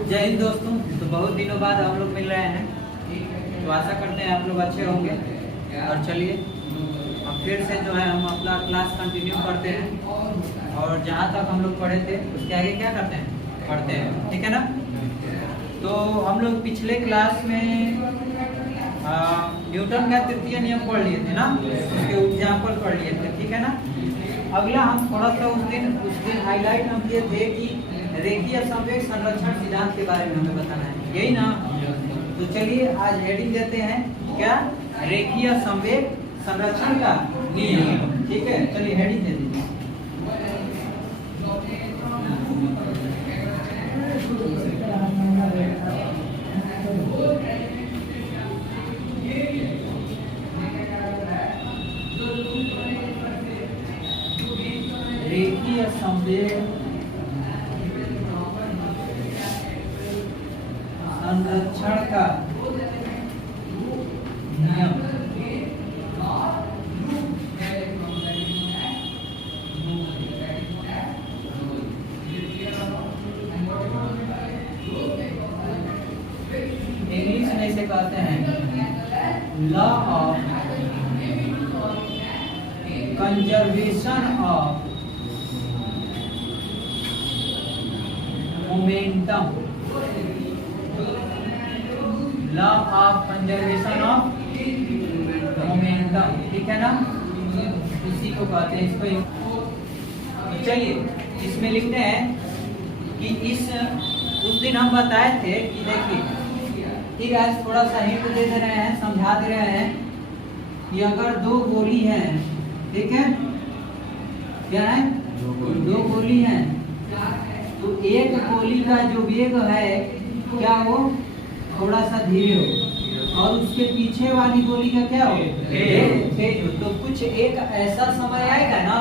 जय हिंद दोस्तों। तो बहुत दिनों बाद हम लोग मिल रहे हैं, तो आशा करते हैं आप लोग अच्छे होंगे। और चलिए अब फिर से जो है हम अपना क्लास कंटिन्यू करते हैं और जहाँ तक हम लोग पढ़े थे उसके आगे क्या करते हैं, पढ़ते हैं। ठीक है ना। तो हम लोग पिछले क्लास में न्यूटन का तृतीय नियम पढ़ लिए थे ना, उसके एग्जाम्पल पढ़ लिए थे। ठीक है ना। अगला हम थोड़ा सा उस दिन हाईलाइट हम किए थे कि रेखीय संवेग संरक्षण सिद्धांत के बारे में हमें बताना है, यही ना। तो चलिए आज हेडिंग देते हैं क्या, रेखीय संवेग संरक्षण का नियम। ठीक है, चलिए हेडिंग दे दीजिए। रेखीय संवेग संरक्षण का नियम। इंग्लिश में इसे कहते हैं law of conservation of momentum. Law of conservation of momentum. ठीक है ना, इसी को कहते हैं, इसको। चलिए इसमें लिखते हैं कि उस दिन हम बताए थे कि देखिए, ठीक है, आज थोड़ा सा हिंट दे रहे हैं, समझा दे रहे हैं कि अगर दो गोली है, ठीक है, क्या है, दो गोली है, तो एक गोली का जो वेग है क्या हो, थोड़ा सा धीरे हो, और उसके पीछे वाली गोली का क्या हो, तेज हो। तो कुछ एक ऐसा समय आएगा ना,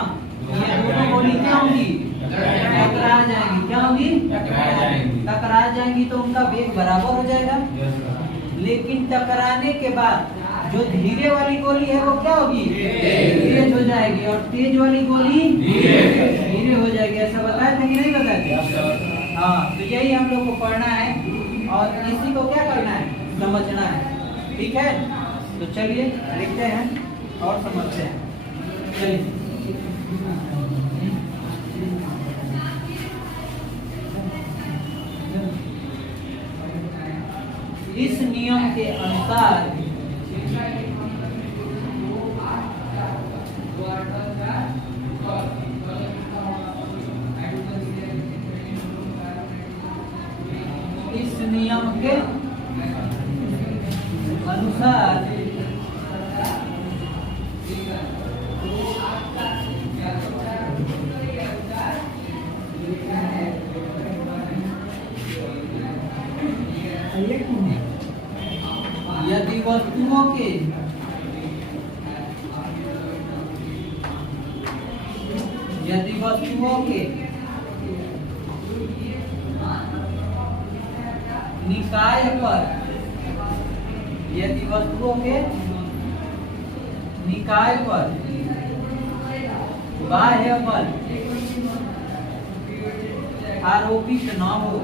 ये दोनों गोली क्या होंगी, टकरा जाएंगी। क्या होगी, टकरा जाएंगी। तो उनका वेग बराबर हो जाएगा। लेकिन टकराने के बाद जो धीरे वाली गोली है वो क्या होगी, तेज हो जाएगी, और तेज वाली गोली धीरे हो जाएगी। ऐसा बताया था कि नहीं बताया थे? हाँ, तो यही हम लोग को पढ़ना है और इसी को क्या करना है, समझना है। ठीक है, तो चलिए लिखते हैं और समझते हैं। चलिए इस नियम के अनुसार इस नियम के अनुसार यदि वस्तुओं के निकाय पर, यदि वस्तुओं के निकाय पर बाह्य बल आरोपित न हो,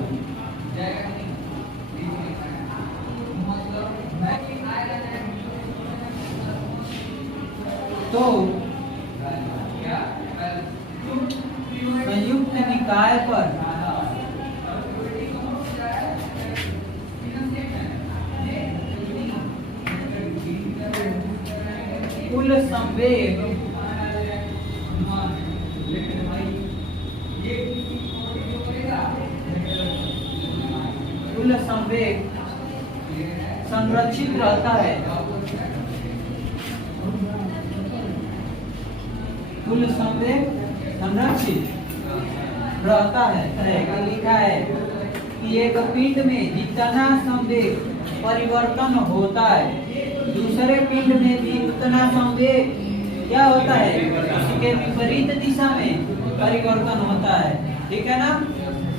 तो संयुक्त निकाय पर कुल संवेग संरक्षित रहता है। कुल संवेग संरक्षित रहता है। लिखा है कि एक पिंड में जितना संवेग परिवर्तन होता है, दूसरे पिंड में भी उतना संवेग क्या होता है, उसके विपरीत दिशा में परिवर्तन होता है। ठीक है ना।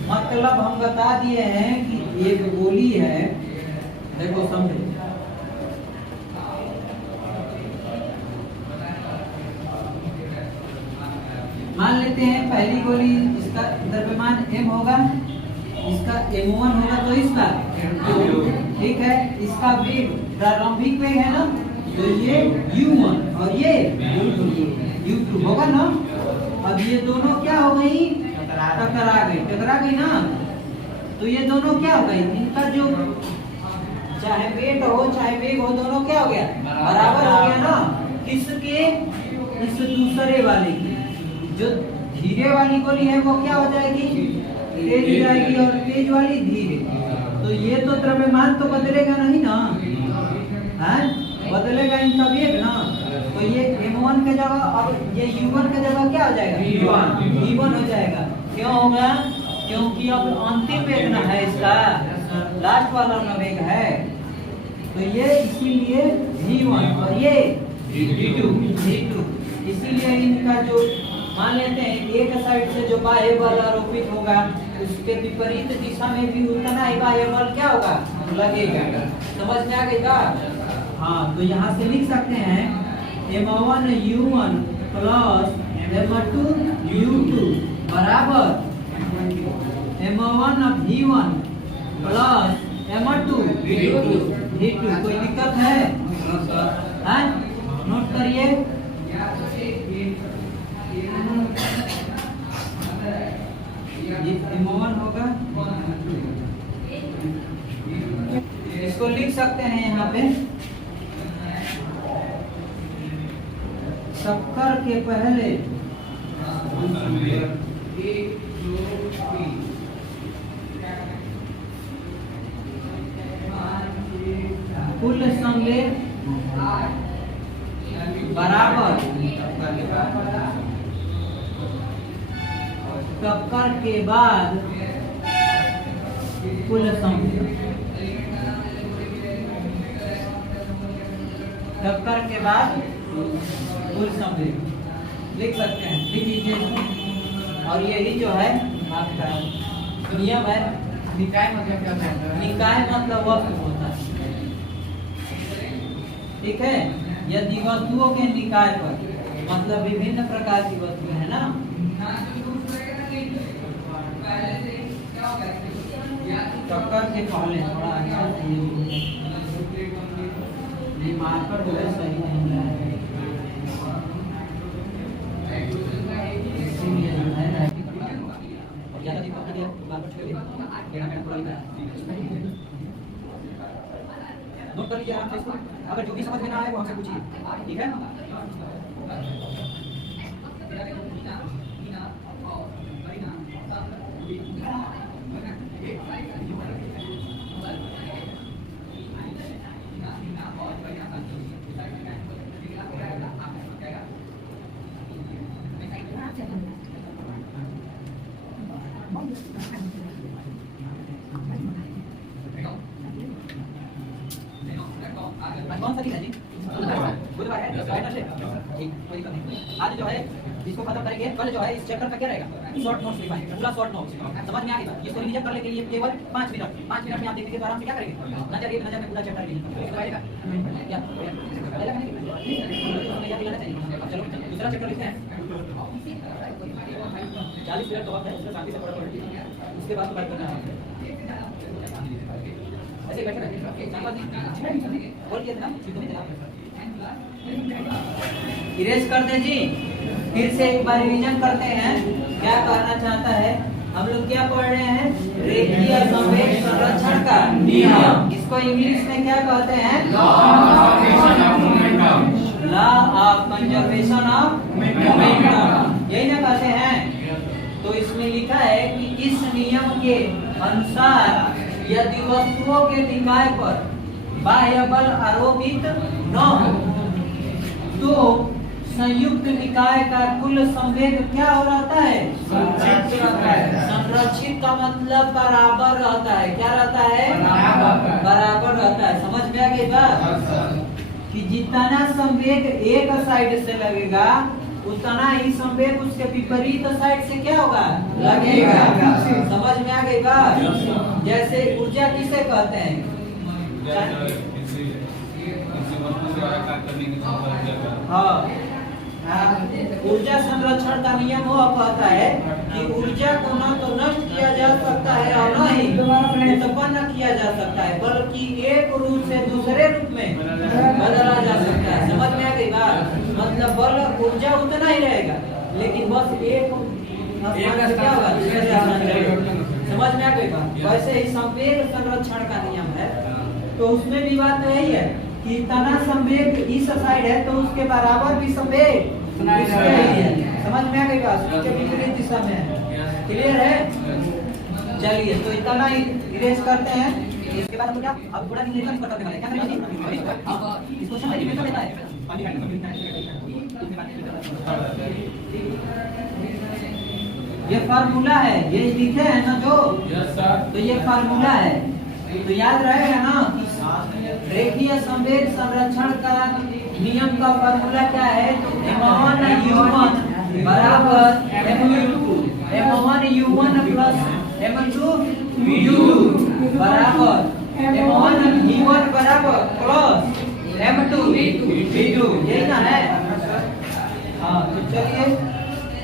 मतलब हम बता दिए हैं कि एक गोली है, देखो समझो, मान लेते हैं पहली गोली, इसका द्रव्यमान m होगा, इसका m1 होगा तो इसका ठीक है, इसका वेग प्रारंभिक वेग है ना, तो ये u1 और ये u2 होगा ना। अब ये दोनों क्या हो गई, टकरा गई ना, तो ये दोनों क्या हो गई, इनका जो चाहे वेट हो चाहे वेग हो, दोनों क्या हो गया, बराबर हो गया ना। किसके, इस दूसरे वाले की, जो धीरे वाली गोली है वो क्या हो जाएगी, तेज जाएगी, और तेज वाली धीरे। तो ये तो द्रव्यमान तो बदलेगा नहीं ना, है बदलेगा इनका वेग ना। तो ये m1 के जगह अब ये u1 के जगह क्या हो जाएगा, v1 हो जाएगा। क्यों होगा, क्योंकि अब अंतिम वेग ना है इसका, लास्ट वाला ना वेग है, तो ये इसीलिए v1 और ये v2। इसीलिए इनका जो मान लेते हैं एक साइड से जो बाह्य बल आरोपित होगा, उसके विपरीत दिशा में भी उतना ही बाह्य बल क्या होगा, लगेगा। समझ में आ गई बात। हाँ, तो यहाँ से लिख सकते हैं m1 u1 plus m2 u2 बराबर m1 v1 plus m2 v2। कोई दिक्कत है, नोट करिए। ये m1 होगा, इसको लिख सकते हैं यहाँ पे, शक्कर के पहले कुल संवेग बराबर टक्कर के बाद कुल संवेग, टक्कर के बाद कुल संवेग लिख सकते हैं, लिख लीजिए। और यही जो है आपका नियम है। निकाय मतलब क्या होता है, निकाय मतलब वस्तु होता है, ठीक है। यदि वस्तुओं के निकाय पर मतलब विभिन्न प्रकार की वस्तुएं है ना, टक्कर के पहले थोड़ा अच्छा मार्कर जो है सही नहीं है, इसीलिए जो है नोट कर लीजिए आराम से इसको। अगर जो भी समझ में ना आए वो हमसे पूछिए, ठीक है। कौन सा दिन है जी, बुधवार है, ठीक, कोई दिक्कत नहीं। आज जो है इसको खत्म करेंगे, कल जो है इस चैप्टर का क्या रहेगा, शॉर्ट नोट्स लिखाएंगे, पूरा शॉर्ट नोट्स। समझ में आ गई। इसको रिवीजन करने के लिए केवल 5 मिनट में आप देखिए, तो आराम से क्या करेंगे, नजर एक नजर में पूरा चैप्टर लिखेंगे। क्या चलो दूसरा चैप्टर लिखते हैं, 40 मिनट तो वक्त है, उसमें शांति से पढ़ो, उसके बाद बात करना है। ऐसे बैठे रहते बोलिए ना, इरेज करते जी। फिर से एक बार रिवीजन करते हैं, क्या कहना चाहता है। हम लोग क्या पढ़ रहे हैं, रेखीय संवेग संरक्षण का नियम। इसको इंग्लिश में क्या कहते हैं, law of conservation of momentum, यही ना कहते हैं। तो इसमें लिखा है कि इस नियम के अनुसार यदि वस्तुओं के निकाय पर बाह्य बल आरोपित न हो तो संयुक्त निकाय का कुल संवेग क्या हो रहता है, संरक्षित का मतलब बराबर रहता है। क्या रहता है, बराबर रहता है। समझ में आ गई बात, कि जितना संवेग एक साइड से लगेगा उतना ही संवेग उसके विपरीत साइड से क्या होगा, लगेगा। समझ में आ गई बात। जैसे ऊर्जा किसे कहते हैं, हाँ ऊर्जा संरक्षण का नियम वो कहता है कि ऊर्जा को न तो नष्ट किया जा सकता है और न ही उत्पन्न किया जा सकता है, बल्कि एक रूप से दूसरे रूप में बदला जा सकता है। समझ में आ गई बात? मतलब बल ऊर्जा उतना ही रहेगा, लेकिन बस एक क्या होगा, समझ में आ गई बात? वैसे ही संवेग संरक्षण का नियम है, तो उसमें भी बात तो यही है कि तना संवेग इस साइड है तो उसके बराबर भी संवेग समझ में आ गई बात? उसके विपरीत दिशा में है। क्लियर है? चलिए तो इतना ही इरेज करते हैं। इसके बाद हम क्या अब थोड़ा निरीक्षण करते हैं, क्या करेंगे इसको समझ में देता है। ये फार्मूला है, ये लिखे हैं ना जो, तो ये फार्मूला है, तो याद रहेगा ना कि रेखीय संवेग संरक्षण का नियम का फार्मूला क्या है? m1 u1 बराबर m2 m1 u1 plus m2 u2 बराबर m1 v1 बराबर प्लस m2 v2, यही ना है? हाँ, तो चलिए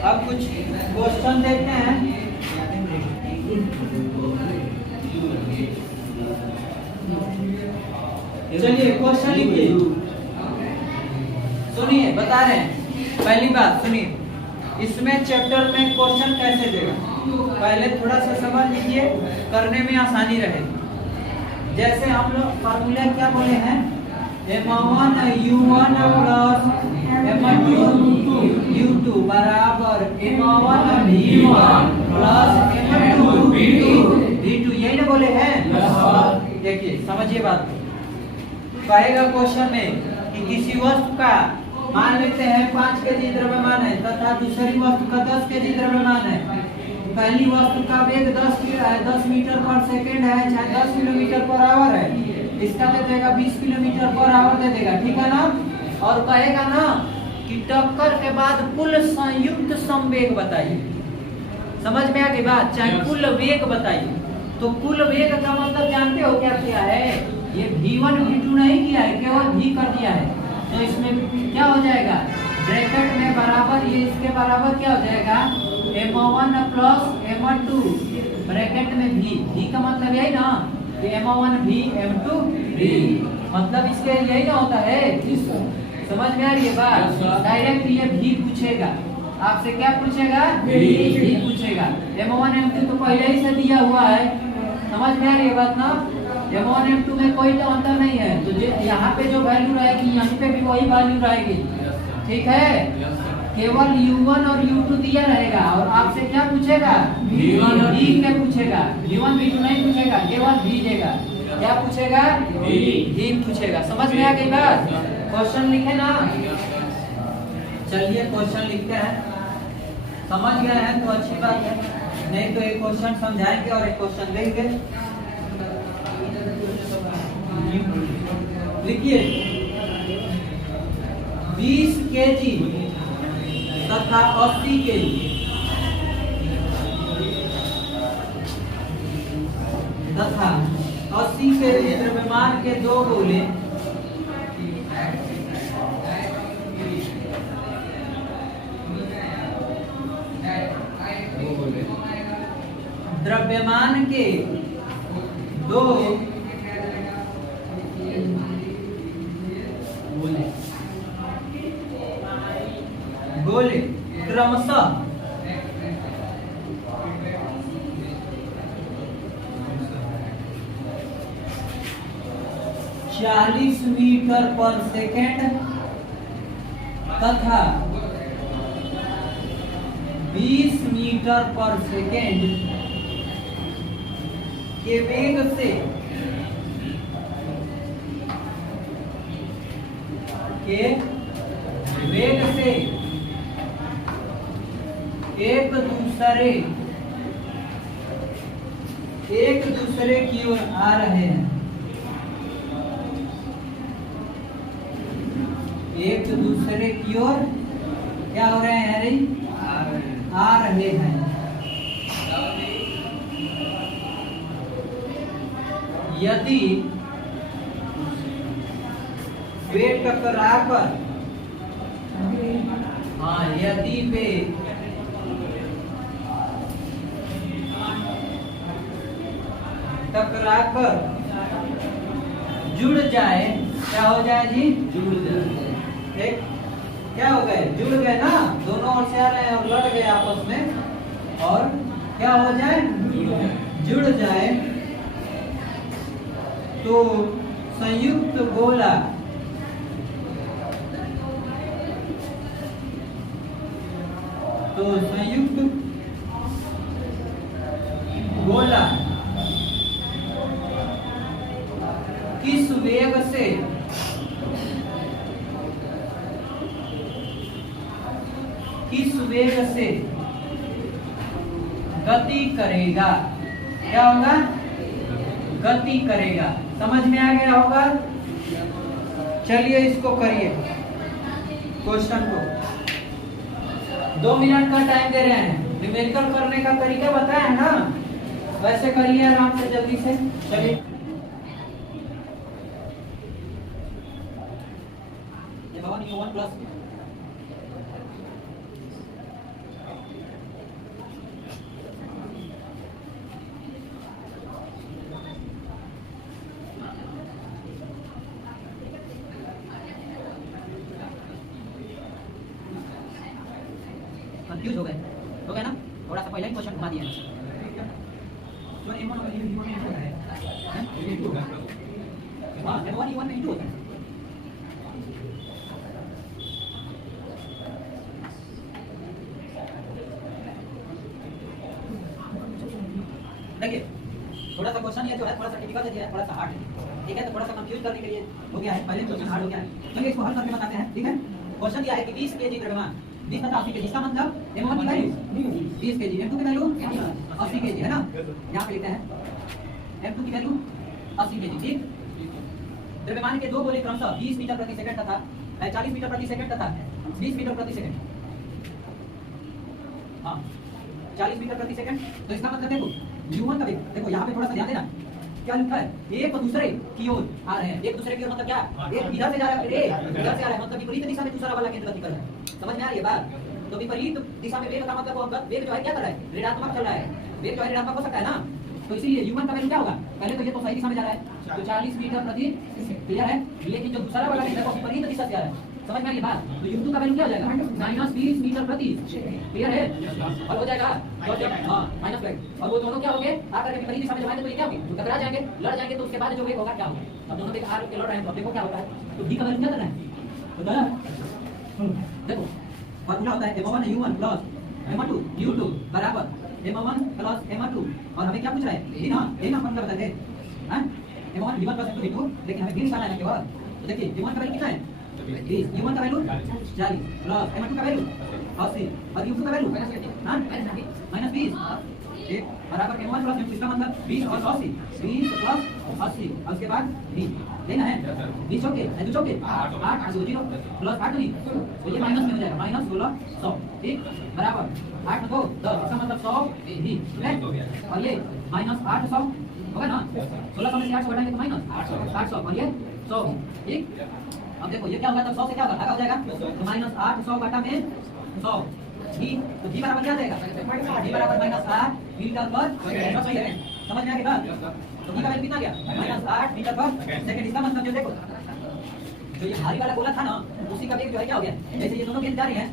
अब कुछ क्वेश्चन देखते हैं। चलिए क्वेश्चन लिखिए, सुनिए बता रहे हैं। पहली बात सुनिए, इसमें चैप्टर में क्वेश्चन कैसे देगा, पहले थोड़ा सा समझ लीजिए, करने में आसानी रहेगी। जैसे हम लोग फार्मूला क्या बोले हैं, m1 u1 plus m2 u2 बराबर m1 v1 plus m2 v2, यही ना बोले हैं? देखिए समझिए बात। कहेगा क्वेश्चन में कि किसी वस्तु का मान लेते हैं 5 केजी द्रव्यमान है तथा दूसरी वस्तु का 10 केजी द्रव्यमान है। पहली वस्तु का वेग 10 मीटर पर सेकंड है, चाहे 10 किलोमीटर पर आवर है, इसका दे देगा 20 किलोमीटर पर आवर दे देगा, ठीक है ना? और कहेगा ना कि टक्कर के बाद कुल संयुक्त संवेग बताइए। समझ में आ गई बात? चाहे कुल वेग बताइए। तो कुल वेग का मतलब जानते हो क्या किया है? ये v1 v2 नहीं किया है, केवल v कर दिया है। तो इसमें क्या हो जाएगा, ब्रैकेट में बराबर, ये इसके बराबर क्या हो जाएगा, m1 प्लस m2 ब्रैकेट में v का मतलब यही ना कि m1 v m2 v, मतलब इसके यही ना होता है। समझ में आ रही है बात? डायरेक्ट ये v पूछेगा आपसे, क्या पूछेगा? v पूछेगा। m1 m2 तो पहले ही से दिया हुआ है, समझ में आ रही है बात ना? m1 m2 में कोई तो अंतर नहीं है, तो यहाँ पे जो वैल्यू रहेगी यहाँ पे भी वही वैल्यू रहेगी, ठीक है? केवल u1 और u2 दिया रहेगा, और आपसे क्या पूछेगा? v क्या पूछेगा? v1 v2 नहीं पूछेगा, केवल v देगा। क्या पूछेगा? v पूछेगा। समझ में आ गई बात? क्वेश्चन लिखे ना? चलिए क्वेश्चन लिखते हैं। समझ गए हैं तो अच्छी बात है, नहीं तो एक क्वेश्चन समझाएंगे और एक क्वेश्चन देंगे। लिखिए 20 केजी तथा 80 केजी तथा 80 केजी द्रव्यमान के दो गोले द्रव्यमान के दो गोले क्रमशः 40 मीटर पर सेकेंड तथा 20 मीटर पर सेकेंड के वेग से एक दूसरे की ओर आ रहे हैं, एक दूसरे की ओर क्या हो रहे हैं रे? आ रहे हैं। यदि वे टकराकर हाँ, यदि पे टकराकर जुड़ जाए, क्या हो जाए जी? जुड़ जाए। ठीक, क्या हो गए? जुड़ गए ना, दोनों ओर से आ रहे हैं और लड़ गए आपस में, और क्या हो जाए? जुड़ जाए तो संयुक्त गोला गोला किस वेग से गति करेगा? क्या होगा? गति करेगा। समझ में आ गया होगा? चलिए इसको करिए, क्वेश्चन को 2 मिनट का टाइम दे रहे हैं। न्यूमेरिकल करने का तरीका बताया है ना, वैसे करिए आराम से, जल्दी से। चलिए भवन U1 प्लस कंफ्यूज हो गए ना? थोड़ा सा पहले ही क्वेश्चन घुमा दिया तो M1 और U1 में होता है, हाँ M1 U1 में इंटू होता है। देखिए थोड़ा सा क्वेश्चन ये जो है थोड़ा सा टिपिकल है, थोड़ा सा हार्ड है, ठीक है? तो थोड़ा सा कंफ्यूज करने के लिए हो गया है, पहले क्वेश्चन हार्ड हो गया है। चलिए इसको हल करके बताते हैं, ठीक है? क्वेश्चन दिया है कि 20 kg द्रव्यमान 20 तथा 80 kg, इसका मतलब M1 की वैल्यू 20 kg, M2 की वैल्यू 80 kg है ना, यहाँ पे लिखते हैं M2 की वैल्यू 80 kg। ठीक, द्रव्यमान के दो गोले क्रमशः 20 मीटर प्रति सेकंड तथा 40 मीटर प्रति सेकंड तथा 20 मीटर प्रति सेकंड, हाँ 40 मीटर प्रति सेकंड। तो इसका मतलब देखो U1 का वेग, देखो यहाँ पे थोड़ा सा ध्यान देना, क्या लिखा है? एक दूसरे की ओर आ रहे हैं। एक दूसरे की ओर मतलब क्या? एक इधर से जा रहा है, एक इधर से आ रहा है, मतलब विपरीत दिशा में दूसरा वाला केंद्र गति कर रहा है। समझ में आ रही है बात? तो विपरीत दिशा में वेग का मतलब वेग जो है क्या कर रहा है? ऋणात्मक चल रहा है। वेग जो है ऋणात्मक हो सकता है ना, तो इसीलिए U1 का वैल्यू क्या होगा? पहले तो ये तो सही दिशा में जा रहा है, तो 40 मीटर प्रति क्लियर है, लेकिन जो दूसरा वाला केंद्र वो विपरीत दिशा से आ रहा है। समझ में आ रही है बात? तो U2 का वैल्यू क्या हो जाएगा? -20 मीटर प्रति, क्लियर है? और हो जाएगा हाँ -5, और वो दोनों क्या होंगे? आकर के विपरीत दिशा में जाएंगे तो ये क्या होंगे? तो टकरा जाएंगे, लड़ जाएंगे, तो उसके बाद जो वेग होगा क्या होगा? अब दोनों वेग आर के लड़ रहे हैं, तो देखो क्या होता है। तो D का वैल्यू क्या करना है? तो देखो फॉर्मूला होता है M1 U1 plus M2 U2 बराबर M1 प्लस M2, और हमें क्या पूछ रहा है? हाँ ये हम मतलब बताते हैं, हाँ M1 U1 plus M2 U2, लेकिन हमें D निकालना है केवल। तो देखिए U1 का वैल्यू कितना है? 20, U1 का वैल्यू 40 प्लस M2 का वैल्यू 80 और U2 का वैल्यू हाँ -20, ठीक, बराबर M1 प्लस M2, इसका मतलब 20 और 80, 20 प्लस 80, और उसके बाद B लेना है। 20 चौके 2 चौके 8 8 2 0 प्लस 8 नहीं, तो ये माइनस में हो जाएगा, माइनस 16 100, ठीक, बराबर 8 2 10, इसका मतलब 100 भी, और ये माइनस 800 होगा ना, 1600 में से 800 घटाएंगे तो माइनस 800, और ये 100, ठीक। अब देखो ये क्या होगा, तब 100 से क्या होगा? भागा हो जाएगा, तो माइनस 800 घटा में 100, जी, तो जी बराबर क्या जाएगा? जी बराबर -8 मीटर पर सेकंड। समझ में आ गई बात? तो जी का वैल्यू कितना गया? -8 मीटर पर सेकंड। इसका मतलब जो देखो जो ये भारी वाला गोला था ना, उसी का वेग जो है क्या हो गया? जैसे ये दोनों गेंद जा रही हैं,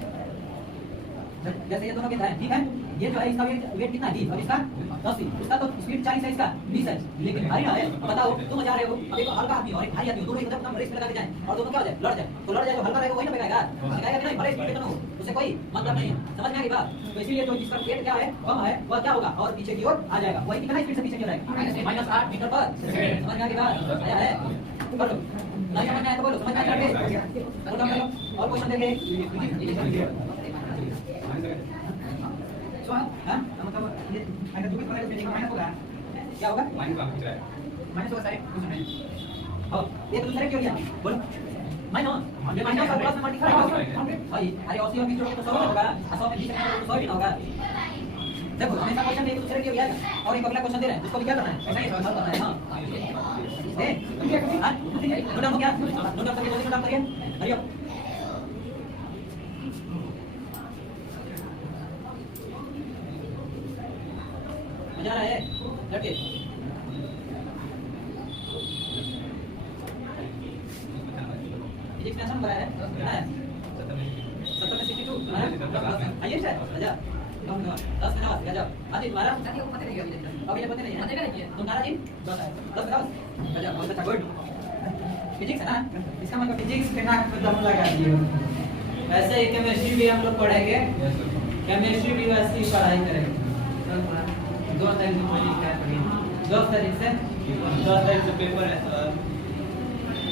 जैसे ये दोनों गेंद है, ठीक है, ये जो है इसका वेट कितना है? 20, और इसका 80, उसका तो स्पीड 40 है, इसका 20 है, लेकिन भारी ना है। बताओ तुम जा रहे हो, अब एक हल्का आदमी और एक भारी आदमी, दोनों एक तरफ रेस लगा के जाएं और दोनों क्या हो जाए? लड़ जाए, तो लड़ जाए जो हल्का रहेगा वही ना भगाएगा, भगाएगा कि नहीं? भले स्पीड में हो, उससे कोई मतलब नहीं है। समझ में आ गई बात? तो इसीलिए जो जिसका वेट क्या है, कम है, वह क्या होगा? और पीछे की ओर आ जाएगा, वही कितना स्पीड से पीछे की ओर आएगा? -8 मीटर पर सेकंड। समझ में आ गई बात? आया है? बोलो, नहीं समझ में आया तो बोलो, समझ में आया? बोलो और क्वेश्चन देंगे। मतलब ये अगर दूसरे वाले में माइनस होगा, क्या होगा? माइनस होगा सारे कुछ नहीं। और ये दूसरे क्यों किया? बोलो माइनस, ये माइनस और प्लस में मल्टीप्लाई होगा भाई। अरे 80 और 20 जोड़ो तो 100 होगा, 100 में 20 जोड़ो तो 100 भी होगा। देखो हमेशा क्वेश्चन एक दूसरे क्यों किया और एक अगला क्वेश्चन दे रहे हैं, उसको भी क्या करना है? ऐसा ही सॉल्व करना है। हां नोट डाउन हो गया? नोट डाउन करिए, नोट डाउन करिए, हरिओम। फिजिक्स में आंसर बताया है कितना है 70 में 62 आइए सर आजा कम 10 में 9 गजब आदि तुम्हारा अभी पता नहीं है तुम्हारा जी 10 है 10 गजब बहुत अच्छा गुड फिजिक्स है ना इसका मतलब फिजिक्स के नाक पे दम लगा दिए वैसे ही केमिस्ट्री भी हम लोग पढ़ेंगे केमिस्ट्री भी वैसे ही पढ़ाई करेंगे 2 तारीख को पढ़ेंगे 10 तारीख से 10 तारीख से पेपर है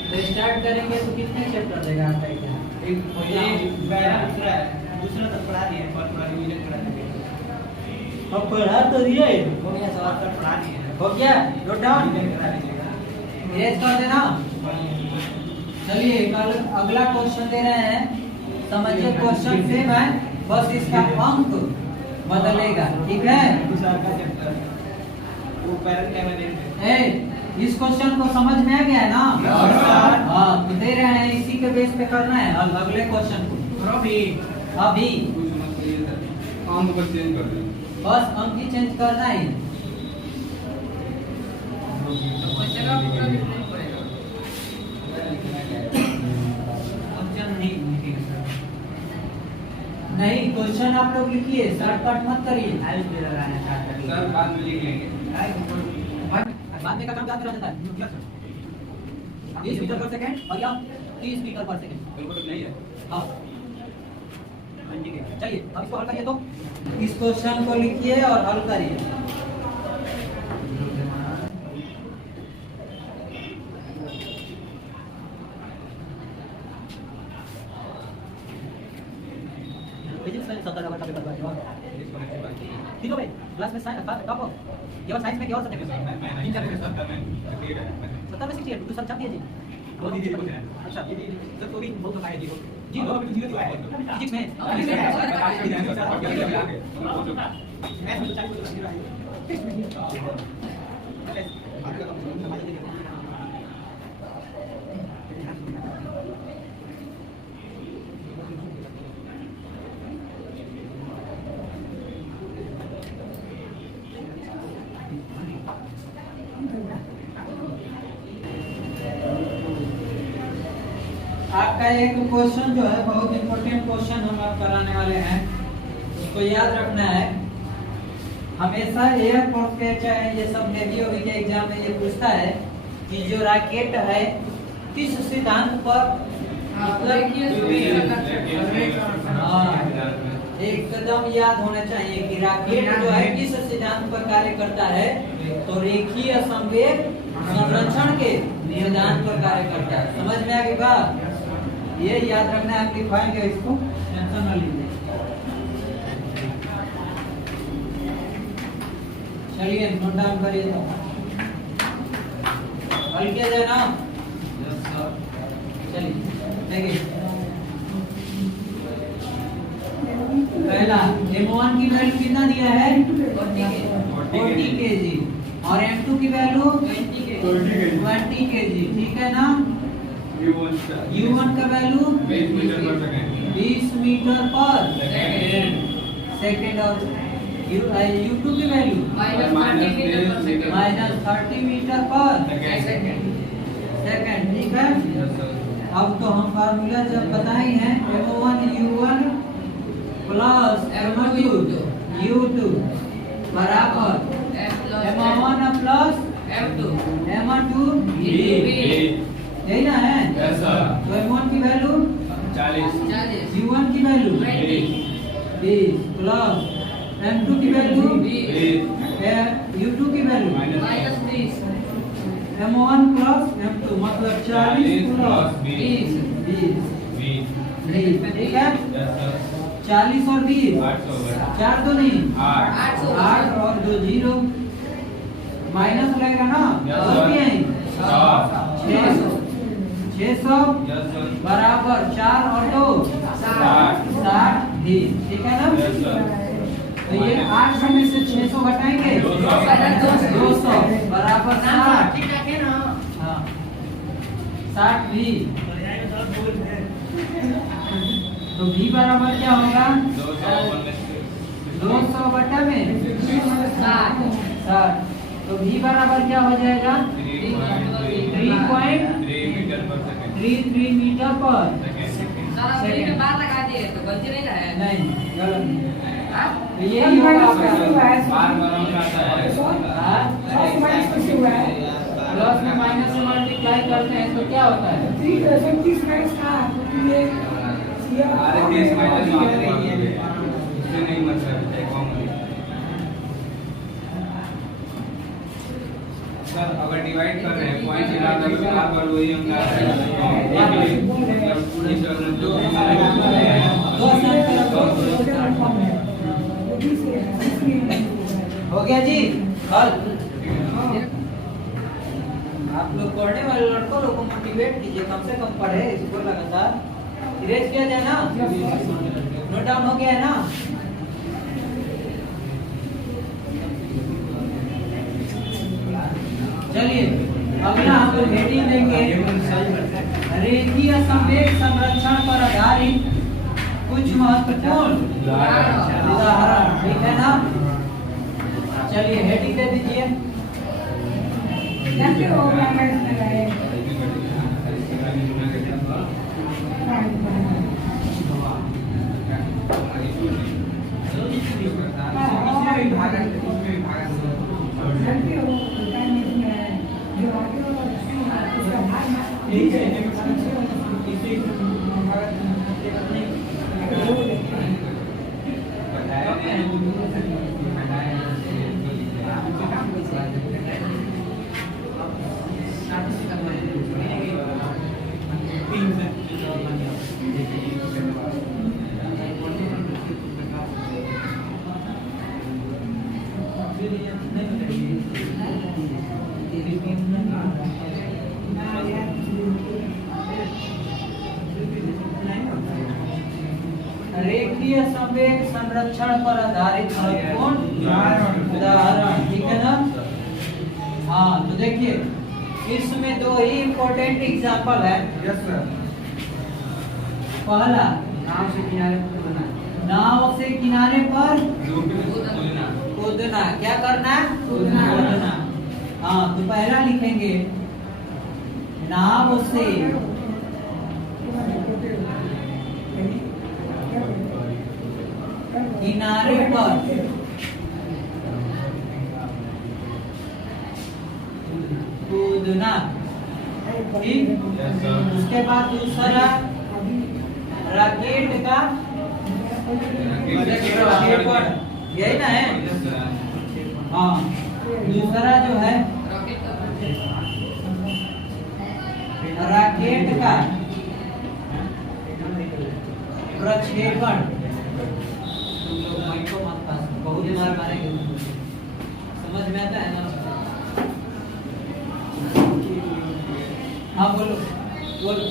तो स्टार्ट करेंगे तो कितने चैप्टर देगा आपका एग्जाम एक पूरा है दूसरा तक पढ़ा दिए पर पूरा रिवीजन करा देंगे अब पढ़ा तो दिए हो गया सवाल तक पढ़ा दिए हो गया नोट डाउन करा दीजिएगा इरेज कर देना चलिए कल अगला क्वेश्चन दे रहे हैं समझिए क्वेश्चन सेम है बस इसका अंक बदलेगा ठीक है दूसरा का चैप्टर वो पैरल कैमरे इस क्वेश्चन को समझ में आ गया है ना हाँ तो दे रहे हैं इसी के बेस पे करना है अगले क्वेश्चन को अभी अंक बस चेंज कर दें बस अंक ही चेंज करना है नहीं क्वेश्चन आप लोग लिखिए शॉर्टकट मत करिए सर बाद में लिख लेंगे बाद में का काम याद रहता है 20 मीटर पर सेकंड और या 30 मीटर पर सेकंड बिल्कुल नहीं है हाँ ठीक है चलिए अब इसको हल करिए तो इस क्वेश्चन को लिखिए और हल करिए फिजिक्स में 70 नंबर का पेपर बनेगा तीनों में क्लास में साइंस टॉप हो केवल साइंस में क्या और सब्जेक्ट में 70 में 68 तो सब छाप दिए जी दो दीजिए अच्छा सर तो भी बहुत लोग आए जी जी दो भी जीरो आए फिजिक्स में मैथ्स में 40 जीरो आए आपका एक क्वेश्चन जो है बहुत इंपॉर्टेंट क्वेश्चन हम आप कराने वाले हैं उसको याद रखना है हमेशा एयरफोर्स के चाहे ये सब नेवी वोवी के एग्जाम में ये पूछता है कि जो रॉकेट है किस सिद्धांत पर एकदम याद होना चाहिए कि रॉकेट जो है किस सिद्धांत पर कार्य करता है तो रेखीय संवेग संरक्षण के सिद्धांत पर कार्य करता है समझ में आ गई बात ये याद रखना है आप लिखवाएंगे इसको टेंशन न लीजिए चलिए नोट डाउन करिए तो हल किया जाए ना चलिए देखिए पहला M1 की वैल्यू कितना दिया है 40 kg और M2 की वैल्यू 20 kg ठीक है ना U1 का वैल्यू 20 मीटर पर सेकंड और U2 की वैल्यू -30 मीटर पर सेकंड ठीक है अब तो हम फार्मूला जब बताए हैं M1 U1 plus M2 U2 बराबर M1 प्लस M2 यही ना है तो M1 की वैल्यू 40 U1 की वैल्यू 20 प्लस M2 की वैल्यू 20 U2 की वैल्यू M1 प्लस M2 मतलब 40 प्लस 20 ठीक है 40 और 20 4 तो नहीं 8 और 2 0 माइनस लगेगा ना 600 बराबर 4 और 2 60 ठीक है ना तो ये 800 में से 600 घटाएंगे 200 बराबर 60 हाँ 60 भी तो v बराबर क्या होगा 200 बटा में 60 तो v बराबर क्या हो जाएगा 3.3 33 मीटर पर सर आप यही में बात लगा दिए तो गलती नहीं है। नहीं, गलत नहीं। हाँ? तो यही होगा आपका बार बराबर आता है प्लस में माइनस से मल्टीप्लाई करते हैं तो क्या होता है? अरे 30 माइनस इससे नहीं मतलब है कॉमन। सर अगर डिवाइड कर रहे हैं पॉइंट हिला तो बार बार वही होगा। हो गया जी हल। आप लोग पढ़ने वाले लड़कों लोग को मोटिवेट कीजिए, कम से कम पढ़े इसको लगातार। इरेज किया जाए ना, नोट डाउन हो गया है ना? चलिए अगला हम लोग हेडिंग देंगे रेखीय संवेग संरक्षण पर आधारित कुछ महत्वपूर्ण उदाहरण। ठीक है ना? चलिए हेडिंग दे दीजिए। रेखीय संवेग संरक्षण पर आधारित महत्वपूर्ण उदाहरण। ठीक है ना? हाँ तो देखिए इसमें दो ही इम्पोर्टेंट एग्जाम्पल है। Yes sir. पहला नाव से किनारे पर कूदना। क्या करना? कूदना। हाँ तो पहला लिखेंगे नाव से किनारे पर कूदना। ठीक। उसके बाद दूसरा रॉकेट का यही ना है? हाँ दूसरा जो है रॉकेट का प्रक्षेपण। बहुत मार मारेंगे, समझ में आता है ना? हाँ बोलो बोलो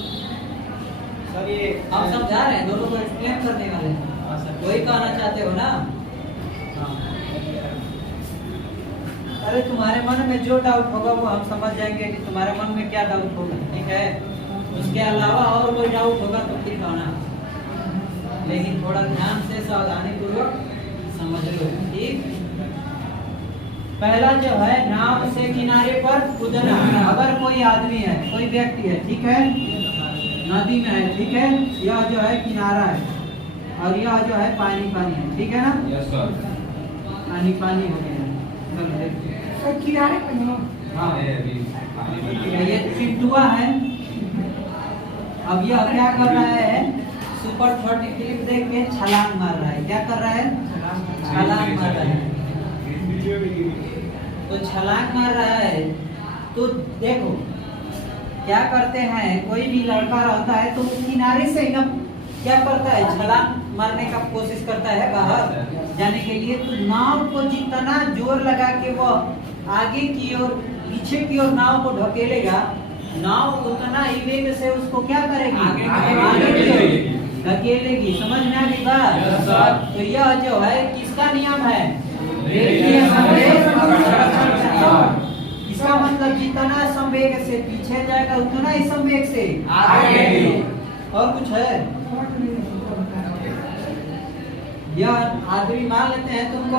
सर ये हम समझा रहे हैं, दोनों को एक्सप्लेन करने वाले हैं। वही कहना चाहते हो ना? अरे तुम्हारे मन में जो डाउट होगा वो हम समझ जाएंगे कि तुम्हारे मन में क्या डाउट होगा। ठीक है? उसके अलावा और कोई डाउट होगा तो फिर कहना, लेकिन थोड़ा ध्यान से सावधानी पूर्वक समझ लो। ठीक। पहला जो है नाव से किनारे पर कूदना। अगर कोई आदमी है, कोई व्यक्ति है, ठीक है, नदी में है, ठीक है, यह जो है किनारा है और यह जो है पानी पानी है। ठीक है ना? Yes sir. पानी पानी हो गया। किनारे पर हाँ ये ये चिंटुआ है। अब यह क्या कर रहा है? सुपर 30 क्लिप देख के छलांग मार रहा है। क्या कर रहा है? छलांग मार रहा है। तो छलांग मार रहा है तो देखो क्या करते हैं, कोई भी लड़का रहता है तो किनारे से ना क्या करता है? छलांग मारने का कोशिश करता है बाहर जाने के लिए। तो नाव को जितना जोर लगा के वो आगे की ओर पीछे की ओर नाव को ढकेलेगा, नाव उतना ही वेग से उसको क्या करेगी? आगे धकेलेगी। समझ में आ गई बात? तो यह जो है किसका नियम है? रेखीय संवेग संरक्षण का नियम। इसका मतलब जितना संवेग से पीछे जाएगा उतना ही संवेग से आगे। और कुछ है? यह आदमी मान लेते हैं तुमको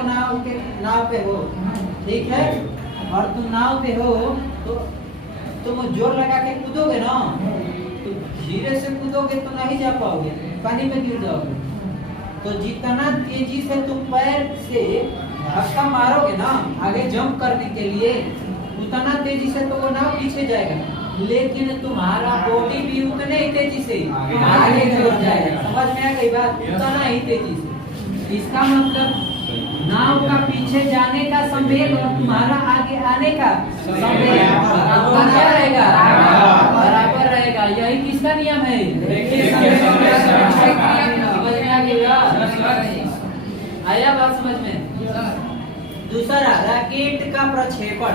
नाव पे हो, ठीक है, और तुम नाव पे हो तो तुम जोर लगा के कूदोगे ना, तो धीरे से कूदोगे तो नहीं जा पाओगे, पानी में गिर जाओगे। तो जितना तेजी से तुम पैर से धक्का मारोगे ना आगे जंप करने के लिए, उतना तेजी से तो वो नाव पीछे जाएगा, लेकिन तुम्हारा बॉडी भी उतने ही तेजी से आगे की ओर जाएगा। समझ में आ गई बात? उतना ही तेजी से। इसका मतलब नाव का पीछे जाने का संवेग और तुम्हारा आगे आने का संवेग क्या रहेगा? बराबर रहेगा। यही किसका नियम है? समझ में आ गया? आया बात समझ में? दूसरा, रॉकेट का प्रक्षेपण।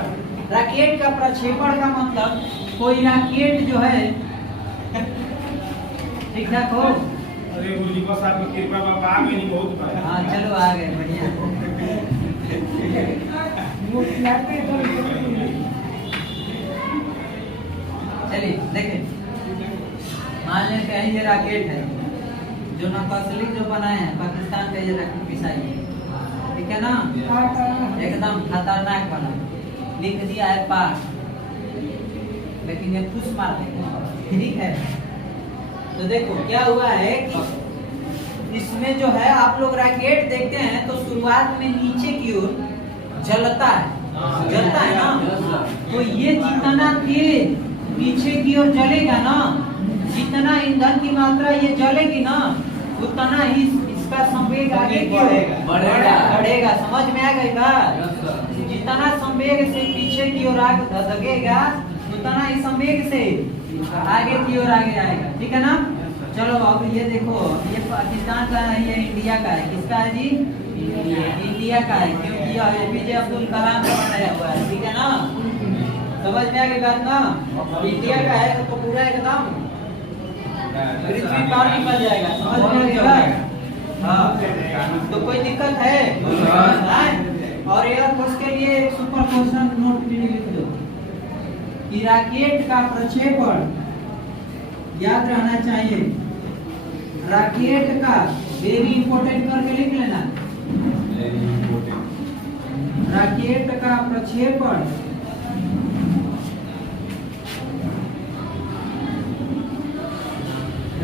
रॉकेट का प्रक्षेपण का मतलब कोई रॉकेट जो है ठीक ठाक हो। अरे गुरुजी बस आपकी कृपा बाबा आ गई नहीं बहुत बार। हाँ चलो आ गए, बढ़िया। चलिए देखें, मान लें कहीं ये रॉकेट है जो नक्सली जो बनाए हैं पाकिस्तान का, ये रॉकेट पिसाई है, ठीक है ना? एकदम खतरनाक बना, लिख दिया है पास, लेकिन ये फुस मार देगा, ठीक है? तो देखो क्या हुआ है कि इसमें जो है आप लोग रॉकेट देखते हैं तो शुरुआत में नीचे की ओर जलता है, जलता है ना? तो ये जितना तेज पीछे की ओर जलेगा ना, जितना ईंधन की मात्रा ये जलेगी ना, उतना ही इसका संवेग आगे की ओर बढ़ेगा। समझ में आ गई बात? जितना संवेग से पीछे की ओर आगे धकेगा, उतना ही संवेग से आगे की ओर आगे आएगा, ठीक है ना? चलो अब ये देखो, ये पाकिस्तान का है, ये इंडिया का है। किसका है जी? इंडिया का है, क्योंकि यह एपीजे अब्दुल कलाम का बनाया हुआ है, ठीक है ना? समझ में आ गई बात ना? इंडिया का है तो पूरा एकदम पृथ्वी पार निकल जाएगा। समझ में आ गई बात? हाँ, तो कोई दिक्कत है? और एयरफोर्स के लिए एक सुपर क्वेश्चन नोट लिख दो कि रॉकेट का प्रक्षेपण याद रहना चाहिए। रॉकेट का वेरी इंपॉर्टेंट करके लिख लेना। रॉकेट का प्रक्षेपण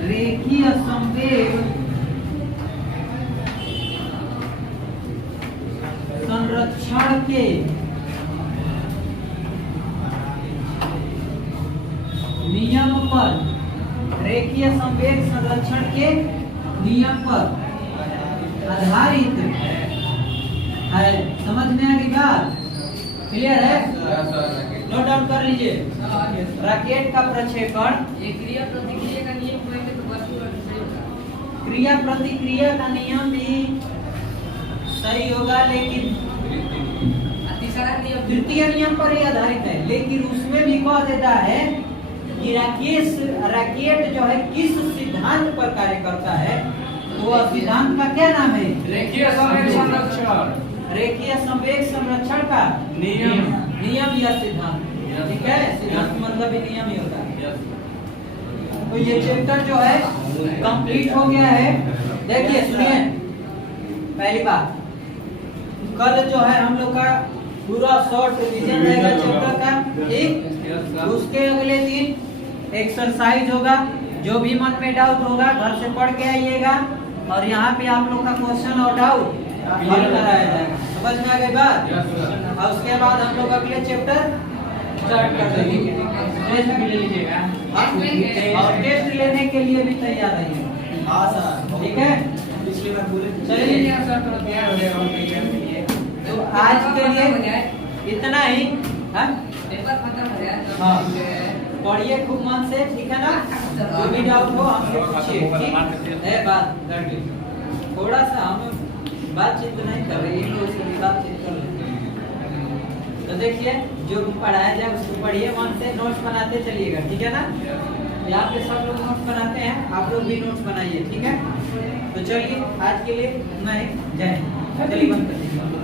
रेखीय संवेग संरक्षण के नियम पर, रेखीय संवेग संरक्षण के नियम पर आधारित है। समझ में आ गई बात? क्लियर है? नोट डाउन कर लीजिए। रॉकेट का प्रक्षेपण, ये क्रिया प्रतिक्रिया का नियम पढ़ेंगे तो वस्तु और विषय क्रिया प्रतिक्रिया का नियम भी सही होगा, लेकिन तीसरा नियम तृतीय नियम पर ही आधारित है। लेकिन उसमें भी कह देता है कि रॉकेट जो है किस सिद्धांत पर कार्य करता है, वो सिद्धांत का क्या नाम है? रेखीय संवेग संरक्षण। रेखीय संवेग संरक्षण का नियम या सिद्धांत, ठीक है? सिद्धांत मतलब ही नियम ही होता है। तो ये चैप्टर जो है कंप्लीट हो गया है। देखिए सुनिए, पहली बात, कल जो है हम लोग का पूरा शॉर्ट रिवीजन रहेगा चैप्टर का, ठीक? उसके अगले दिन एक्सरसाइज होगा, जो भी मन में डाउट होगा घर से पढ़ के आइएगा, और यहाँ पे आप लोग का क्वेश्चन और डाउट हल कराया जाएगा। समझ में आ गई बात? और उसके बाद हम लोग अगले चैप्टर स्टार्ट कर देंगे। टेस्ट भी ले लीजिएगा, और टेस्ट लेने के लिए भी तैयार रहिए। हाँ सर, ठीक है? पिछली बार बोले चलिए तो आज के लिए इतना ही। पेपर खत्म हो जाए तो हाँ, पढ़िए खूब मन से, ठीक है ना? जो भी डाउट हो हमसे पूछिए, ठीक है? बात लड़की थोड़ा सा हम बातचीत तो नहीं कर रहे, इन लोगों से भी बातचीत कर लेते हैं। तो देखिए, जो पढ़ाया जाए उसको पढ़िए मन से, नोट्स बनाते चलिएगा, ठीक है ना? यहाँ पे सब लोग नोट्स बनाते हैं, आप लोग भी नोट्स बनाइए, ठीक है? तो चलिए आज के लिए इतना ही। जय हिंद। चलिए बंद कर दीजिए।